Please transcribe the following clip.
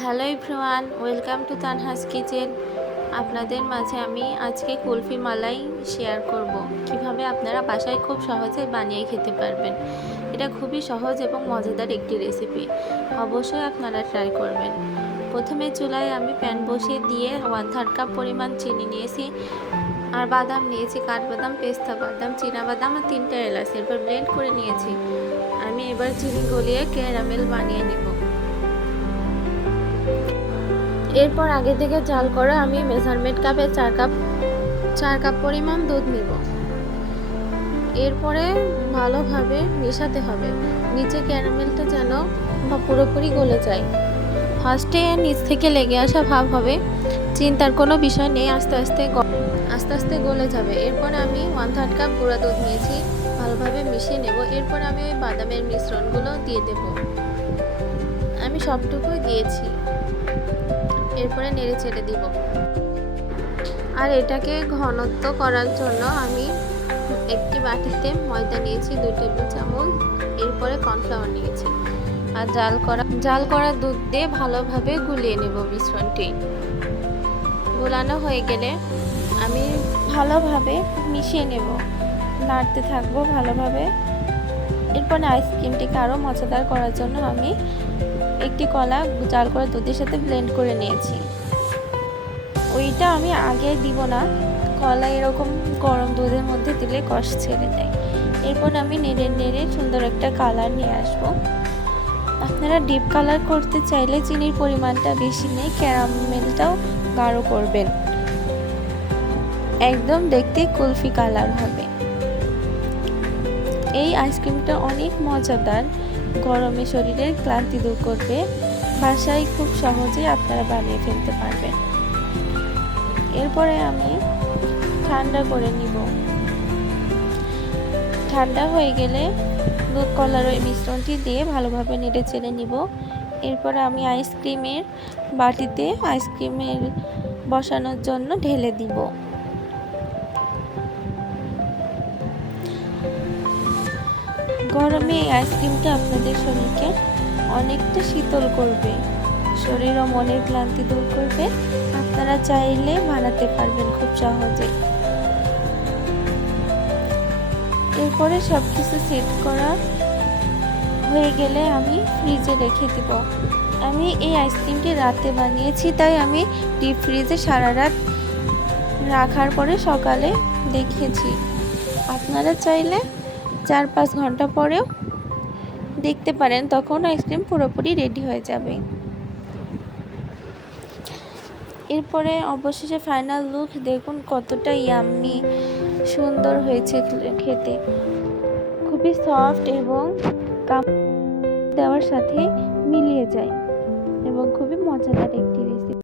Hello everyone, welcome to Tanhas kitchen. আপনাদের মাঝে আমি আজকে কুলফি মালাই শেয়ার করব কিভাবে আপনারা বাসায় খুব সহজে বানিয়ে খেতে পারবেন। এটা খুবই সহজ এবং মজাদার একটি রেসিপি, অবশ্যই আপনারা ট্রাই করবেন। প্রথমে চুলায় আমি প্যান বসিয়ে দিয়ে 1/3 কাপ পরিমাণ চিনি নিয়েছি, আর বাদাম নিয়েছি, কাঠবাদাম, পেস্তা বাদাম, চীনাবাদাম আর 3টা এলাচ। এরপর ব্লেন্ড করে নিয়েছি। আমি এবার চিনি গলিয়ে ক্যারামেল বানিয়ে নেব। এরপর আগে থেকে জাল করা আমি মেজারমেন্ট কাপে 4 কাপ পরিমাণ দুধ নিব। এরপরে ভালোভাবে মেশাতে হবে, নিচে ক্যারামেলটা যেন পুরোপুরি গলে যায়। ফার্স্টে নিচ থেকে লেগে আসা ভাব হবে, চিন্তার কোনো বিষয় নেই, আস্তে আস্তে গলে যাবে। এরপর আমি 1/3 কাপ গুঁড়া দুধ নিয়েছি, ভালোভাবে মিশিয়ে নেব। এরপর আমি ওই বাদামের মিশ্রণগুলো দিয়ে দেব। আমি সবটুকুই দিয়েছি। এরপরে নেড়ে চেড়ে দিব। আর এটাকে ঘনত্ব করার জন্য আমি একটি বাটিতে ময়দা নিয়েছি 2 টেবিল চামচ, এরপরে কর্নফ্লাওয়ার নিয়েছি, আর জাল করা দুধ দিয়ে ভালোভাবে গুলিয়ে নেব মিশ্রণটি। গোলানো হয়ে গেলে আমি ভালোভাবে মিশিয়ে নেব, নাড়তে থাকবো ভালোভাবে। এরপর আইসক্রিমটিকে আরও মজাদার করার জন্য আমি একটি কলা জাল করা দুধের সাথে ব্লেন্ড করে নিয়েছি। ওইটা আমি আগে দিব না, কলা এরকম গরম দুধের মধ্যে দিলে কষ ছেড়ে দেয়। এরপর আমি নেড়ে সুন্দর একটা কালার নিয়ে আসবো। আপনারা ডিপ কালার করতে চাইলে চিনির পরিমাণটা বেশি নেই, ক্যারামেলটাও গাঢ় করবেন, একদম দেখতে কুলফি কালার হবে। এই আইসক্রিমটা অনেক মজাদার, গরমে শরীরের ক্লান্তি দূর করবে। বাসায় খুব সহজেই আপনারা বানিয়ে ফেলতে পারবেন। এরপরে আমি ঠান্ডা করে নিব। ঠান্ডা হয়ে গেলে দুধ কলার ওই মিশ্রণটি দিয়ে ভালোভাবে নেড়ে চেড়ে নিব। এরপরে আমি আইসক্রিমের বাটিতে আইসক্রিমের বসানোর জন্য ঢেলে দিব। গরমে এই আইসক্রিমটা আপনাদের শরীরকে অনেকটা শীতল করবে, শরীর ও মনের ক্লান্তি দূর করবে। আপনারা চাইলে বানাতে পারবেন খুব সহজে। এরপরে সবকিছু সেট করা হয়ে গেলে আমি ফ্রিজে রেখে দিব। আমি এই আইসক্রিমটি রাতে বানিয়েছি, তাই আমি ডিপ ফ্রিজে সারা রাত রাখার পরে সকালে দেখেছি। আপনারা চাইলে 4-5 ঘন্টা পরেও দেখতে পারেন, তখন আইসক্রিম পুরোপুরি রেডি হয়ে যাবে। এরপরে অবশেষে ফাইনাল লুক দেখুন, কতটা ইয়াম্মি সুন্দর হয়েছে খেতে, খুবই সফট এবং দেওয়ার সাথে মিলিয়ে যায় এবং খুবই মজাদার একটি রেসিপি।